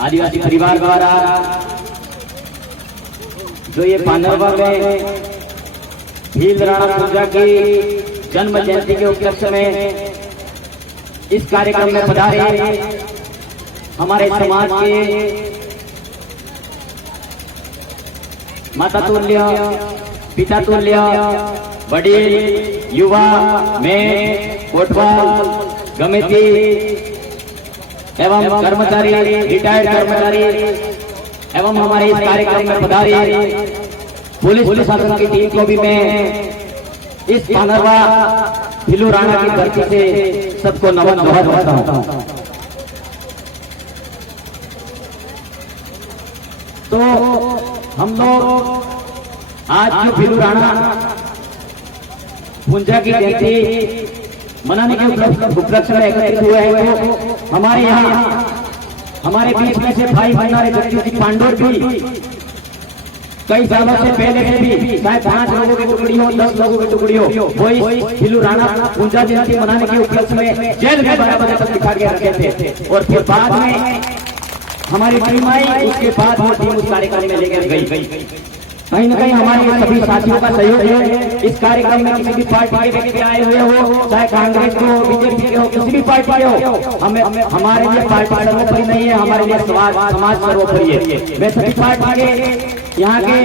आदिवासी परिवार द्वारा जो ये पांडरवा में भील राणा पूजा की जन्म जयंती के उपलक्ष्य में इस कार्यक्रम में पधारे हमारे समाज के माता तुल्य, पिता तुल्य, वडील, युवा, मैं, कोटवाल, गमेती एवं कर्मचारी, रिटायर्ड कर्मचारी एवं हमारे इस कार्यक्रम में पधारी पुलिस प्रशासन की टीम को भी मैं इस पांडरवा भीलू राणा की धरती से सबको नमन करता हूं। तो हम लोग आज जो भीलू राणा पूजा की जयंती मनाने के उपलक्ष्य में एकत्रित हुए हैं, तो हमारे यहाँ हमारे बीच में से भाई भंडारे जगदीश पांडोर भी कई सालों से पहले भी शायद 5 लोगों की टुकड़ी हो, 10 लोगों की टुकड़ी हो, कोई भीलू राणा पूजा जयंती मनाने के उपलक्ष्य में जेल में 12 बजे तक दिखा के रखे थे और फिर बाद में हमारी टीम आई, उसके बाद वो टीम उस कार्यक्रम में लेकर गई। कहीं न कहीं हमारे सभी साथियों का सहयोग है। इस कार्यक्रम में किसी भी पार्टी के व्यक्ति आए हुए हो, चाहे कांग्रेस हो, बीजेपी के हो, किसी भी पार्टी के हो, हमें हमारे लिए पार्टी सर्वोपरि नहीं है, हमारे लिए समाज सर्वोपरि है। मैं सभी पार्टी के यहाँ के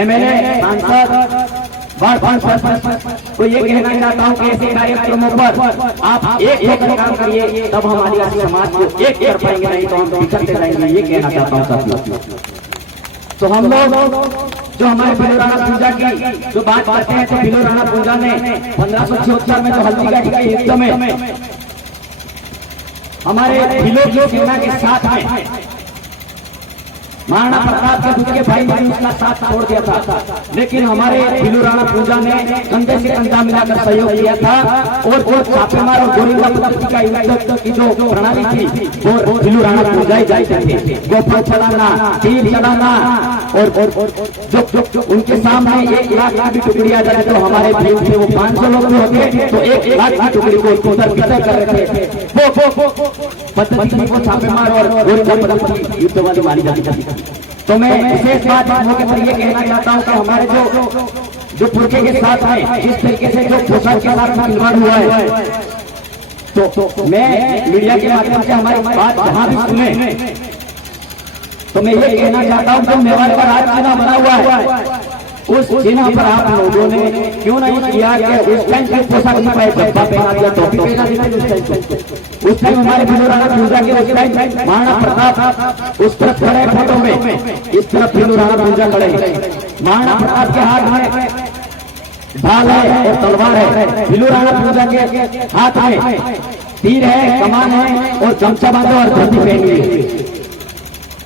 एमएलए, सांसद, वार्ड सरपंच को ये कहना चाहता हूँ कि ऐसे कार्यक्रमों पर आप एक होकर काम करिए, तब हम आदिवासी समाज को एक कर पाएंगे, नहीं तो हम बिखरते रहेंगे। ये कहना चाहता हूँ सब। तो हम लोग जो हमारे भीलू राणा पूजा की जो बात करते हैं, तो भीलू राणा पूजा में 1576 में जो हल्दी घाटी के युद्ध में हमारे भीलों की सेना के साथ में महाराणा प्रताप के दूसरे भाई ने उसका साथ छोड़ दिया था, लेकिन हमारे भीलू राणा पूजा ने कंधे से कंधा मिलाकर सहयोग किया था और छापेमार और गोरिल्ला पद्धति का युद्ध की जो प्रणाली थी वो भीलू राणा पूजा ही जाते थे। गोफर चलाना, तीर चलाना और जो उनके सामने 1 लाख की टुकड़ी आ जाती, तो हमारे भील थे वो 500 लोग भी होते तो 1 लाख की टुकड़ी को उधर भीतर कर रहे थे। वो पद्धति को छापेमार और गोरिल्ला पद्धति युद्ध वाली मानी जाती थी। तो मैं विशेष बात मौके पर यह कहना चाहता हूं कि हमारे जो पुरखे के साथ में जिस तरीके से जो पोशाक के साथ में खिलवाड़ हुआ है, तो मैं मीडिया के माध्यम से हमारी बात जहां भी सुने, तो मैं ये कहना चाहता हूं कि मेवाड़ का राज चिन्ह बना हुआ है, उस चिन्ह पर आप लोगों ने क्यों नहीं किया कि उस टाइम के पोशाक में जब्बा पहना दिया, टोपी पहना दिया। उस टाइम हमारे भीलू राणा पूजा के उस टाइम महाराणा प्रताप उस तरफ खड़े फोटो में, इस तरफ भीलू राणा पूजा खड़े, महाराणा प्रताप के हाथ में ढाल है और तलवार है, भीलू राणा पूजा के हाथ में तीर है, कमान है और गमछा बांधो और धोती पहनी है।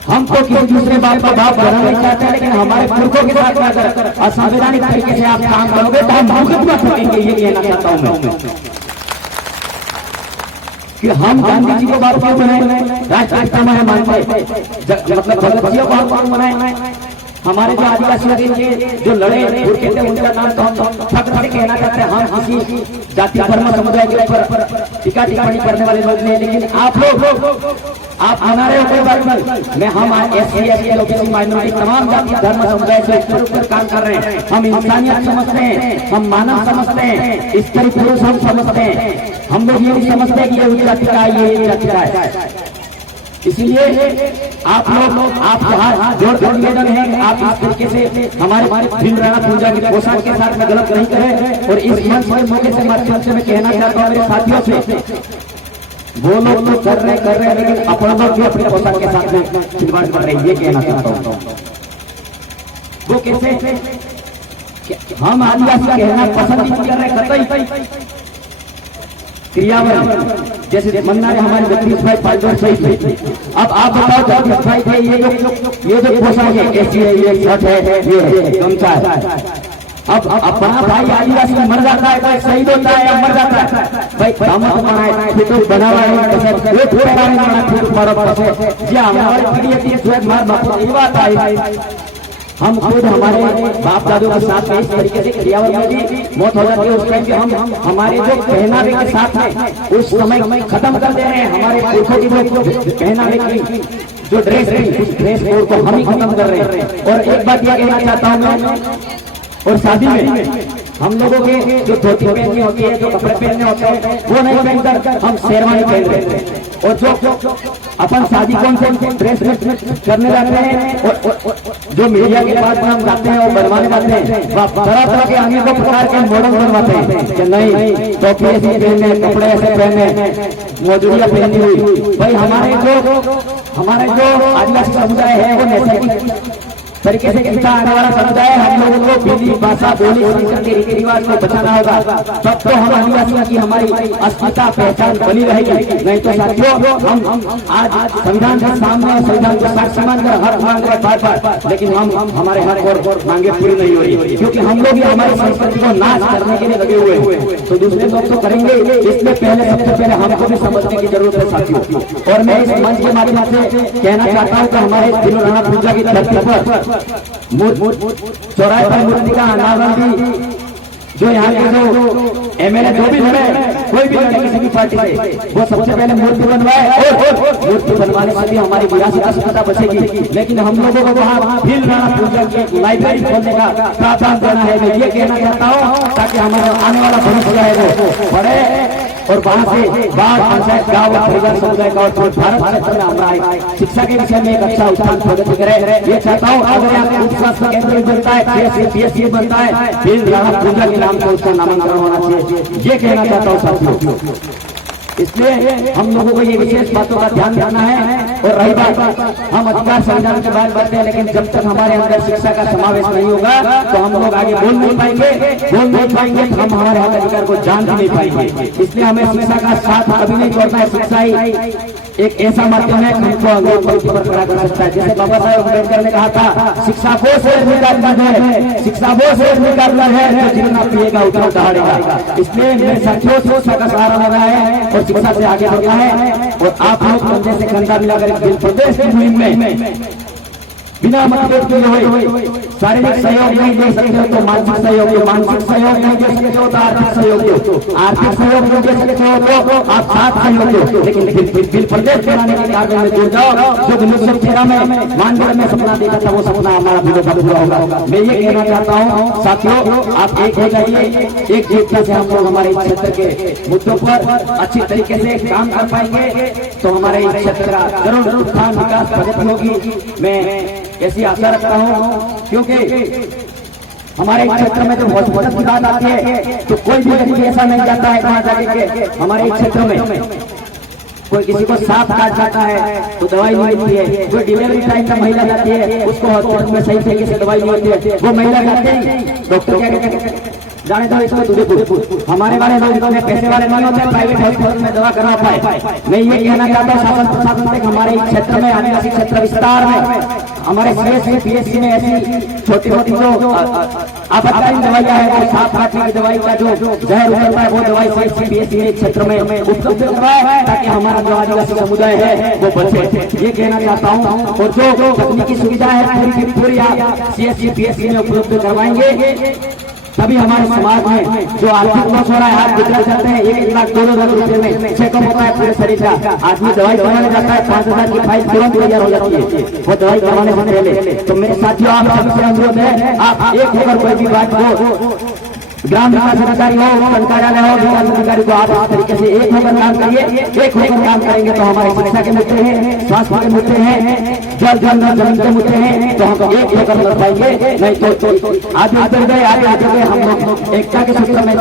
हम तो किसी दूसरे बात का भाव बढ़ाना नहीं चाहते, लेकिन हमारे पुरखों के साथ अगर असंवैधानिक तरीके से आप काम करोगे तो हम मुकदमा ठोकेंगे। ये कहना चाहता हूं मैं कि हम गांधी जी को बात क्यों बनाए, राष्ट्रपिता में मानते मतलब भगत को हम बनाए। हमारे जो आदिवासी के जो लड़े उठे थे उनका नाम तो हम फख्र से कहना चाहते हैं। हम किसी जाति धर्म समुदाय के ऊपर टीका टिप्पणी करने वाले लोग नहीं, लेकिन आप लोग आप मना रहे हो कोई बात नहीं। मैं हम SC ST ओबीसी माइनॉरिटी तमाम जाति धर्म समुदाय से ऊपर काम कर रहे हैं। हम इंसानियत समझते हैं, हम मानव समझते हैं, स्त्री पुरुष हम समझते हैं। हम लोग ये नहीं समझते हैं कि ये उच्च जाति का है, ये जाति का है। इसलिए आप लोग आप जोड़ निवेदन है, आप इस तरीके से हमारे भीलू राणा पूजा की पोशाक के साथ में गलत नहीं करें। और इस मंच के मौके से माध्यम से मैं कहना चाहता हूँ मेरे साथियों से, वो लोग तो कर रहे लेकिन अपना लोग भी अपने पोशाक के साथ में खिलवाड़ कर रहे हैं। ये कहना चाहता हूँ वो कैसे हम आदिवासी कहना पसंद नहीं कर रहे कतई क्रियावन, जैसे मन्ना है हमारे जगदीश भाई पालजोर सही थे। अब आप बताओ जगदीश भाई थे, ये जो पोशाक है कैसी है, ये शर्ट है, ये गमछा है। अब अपना भाई आदिवासी मर जाता है, भाई शहीद होता है या मर जाता है, भाई दामद बनाए तो बना हुआ है कैसे एक पैरा में बना फिर मारो पासे जी हमारे पीढ़ी की स्वेत मार बाप ये बात आई हम खुद हमारे बाप दादों के साथ में इस तरीके से क्रियावर में भी मौत हो जाती है, उस टाइम पे हम हमारे जो पहनावे के साथ में उस समय खत्म कर दे रहे हैं। हमारे पुरखों की जो पहनावे की जो ड्रेस थी, उस ड्रेस कोड को हम ही खत्म कर रहे हैं। और एक बात यह कहना चाहता हूँ मैं, और शादी में हम लोगों के जो धोती पहननी होती है, जो कपड़े पहनने होते हैं, वो नहीं पहनकर हम शेरवानी पहन रहे हैं। और जो अपन शादी कौन से ड्रेस करने जाते हैं और जो मीडिया के पास में हम जाते हैं और बनवाने जाते हैं, तरह तरह के अनेकों प्रकार के मॉडल बनवाते हैं कि नहीं टोपी ऐसे पहनने, कपड़े ऐसे पहनने, मौजूदिया पहनी हुई। भाई हमारे जो आदिवासी समुदाय है वो नैसर्गिक तरीके से जीता आने वाला समुदाय, हम लोगों को हिंदी भाषा बोली संस्कृति रीति रिवाज को बचाना होगा। तब तो हम आदिवासियों की हमारी अस्मिता पहचान बनी रहेगी। नहीं तो साथियों हम आज संविधान के सामने संविधान को साक्षी मानकर हक मांग रहे बार, लेकिन हम हमारे हक और मांगे पूरी नहीं हो रही, क्योंकि हम लोग हमारी संस्कृति को नाश करने के लिए लगे हुए हैं। तो दूसरे लोग तो करेंगे, इसमें पहले सबसे पहले हमको भी समझने की जरूरत है साथियों। और मैं इस मंच के माध्यम से कहना चाहता हूँ कि हमारे भिलूराणा पूजा की धरती पर चौराहे पर मूर्ति का अनावरण, जो यहाँ के जो एमएलए जो भी लड़े, कोई भी लड़े किसी भी पार्टी से, वो सबसे पहले मूर्ति बनवाए और मूर्ति बनवाने से भी हमारी विरासत अस्मिता बचेगी। लेकिन हम लोगों को वहाँ भिलूराणा पूजा की लाइब्रेरी खोलने का प्रावधान देना है। मैं ये कहना चाहता हूँ ताकि हमारा आने वाला भविष्य है वो बड़े और वहाँ से बाढ़ पंचायत गाँव और परिवार समुदाय का और भारत क्षेत्र में हमारा शिक्षा के विषय में एक अच्छा उत्थान प्रगति करे। ये चाहता हूँ अगर यहाँ उप स्वास्थ्य केंद्र बनता है, पीएससी बनता है, भिलूराणा पूजा के नाम पर उसका नामांकन होना चाहिए, ये कहना चाहता हूँ साथियों। इसलिए हम लोगों को ये विशेष बातों का ध्यान रखना है। और रही बात, हम अधिकार संविधान के बात करते हैं, लेकिन जब तक हमारे अंदर शिक्षा का समावेश नहीं होगा तो हम लोग आगे बोल नहीं पाएंगे तो हम हमारे हक अधिकार को जान भी नहीं पाएंगे। इसलिए हमें शिक्षा का साथ कभी नहीं छोड़ना है। शिक्षा ही एक ऐसा माध्यम है जिसको अंग्रेज पंक्ति पर खड़ा कर सकता है। जैसे बाबा साहेब अम्बेडकर ने कहा था, शिक्षा वो से निकालना है, शिक्षा वो से निकालना है जो जितना पिएगा उतना दहाड़ेगा। इसलिए मेरे साथियों शिक्षा का सहारा लेना है और शिक्षा से आगे बढ़ना है। और आप लोग कंधे से कंधा मिलाकर प्रदेश की मुहिम में बिना मतभेद के हुए शारीरिक सहयोग नहीं दे सकते हो तो मानसिक सहयोग दो, मानसिक सहयोग नहीं दे सकते हो तो आर्थिक सहयोग दो, आर्थिक सहयोग नहीं दे सकते हो तो आप साथ सहयोग दो। लेकिन बिल प्रदेश बनाने के कार्य में जुड़ जाओ। जो 1913 में मानगढ़ में सपना देखा था वो सपना हमारा बिलों का पूरा होगा। मैं ये कहना चाहता हूँ साथियों, आप एक हो जाइए, एक एकता से हम लोग हमारे क्षेत्र के मुद्दों पर अच्छी तरीके से काम कर पाएंगे तो हमारे क्षेत्र का जरूर उत्थान विकास प्रगति होगी। मैं ऐसी आशा रखता हूँ, क्योंकि हमारे क्षेत्र में जब हॉस्पिटल की बात आती है तो कोई भी व्यक्ति ऐसा नहीं जाता है वहाँ जाके हमारे क्षेत्र में कोई किसी को सांप काट जाता है तो दवाई नहीं मिलती है। जो डिलीवरी टाइम में महिला जाती है उसको हॉस्पिटल में सही तरीके से दवाई नहीं होती है। वो महिला जाती है, डॉक्टर क्या कहते हैं जाने दो इसको तुझे पूछ। हमारे वाले लोग पैसे वाले नहीं होते, प्राइवेट हॉस्पिटल में दवा करा पाए। मैं ये कहना चाहता हूँ शासन प्रशासन तक हमारे क्षेत्र में आदिवासी क्षेत्र विस्तार में हमारे सीएससी पीएससी में ऐसी छोटी मोटी जो आपातकालीन दवाइयाँ है, वो सांप काटने की दवाई का जो जहर उतरता है वो दवाई सीएससी पीएससी में क्षेत्र में उपलब्ध करवाए ताकि हमारा जो आदिवासी समुदाय है वो बचे। ये कहना चाहता हूँ। और जो तकनीकी सुविधा है पूरी सीएससी पीएससी में उपलब्ध करवाएंगे तभी हमारे समाज में जो आर्थिक लॉस हो रहा है, हाथ बिगड़ जाते हैं, 1 लाख 2 लाख रुपए में चेकअप होता है पूरे शरीर का। आदमी दवाई करवाने जाता है 5,000 की फाइल तुरंत तैयार हो जाती है वो दवाई करवाने से पहले। तो मेरे साथियों आप सबसे अनुरोध है, आप एक होकर कोई भी बात को ग्राम विकास अधिकारी हो, वन कार्यालय हो, विकास अधिकारी को आप इस तरीके से एक होकर काम करिए। एक होकर काम करेंगे तो हमारे शिक्षा के मुद्दे हैं, स्वास्थ्य के मुद्दे हैं, जल जमीन के मुद्दे हैं, तो हम एक होकर लड़ पाएंगे। नहीं तो आगे उतर गए, आगे आगे गए, हम लोग एकता के सूत्र में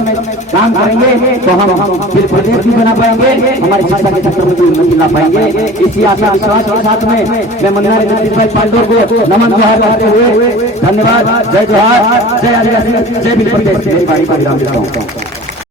काम करेंगे तो हम फिर प्रदेश भी बना पाएंगे, हमारी शिक्षा के क्षेत्र में भी उन्नति ला पाएंगे। इसी आशा विश्वास के साथ में मैं मन्नारी जगदीश भाई पांडे को नमन जोहार करते हुए धन्यवाद। जय जोहार, जय आदिवासी, जय बिल प्रदेश।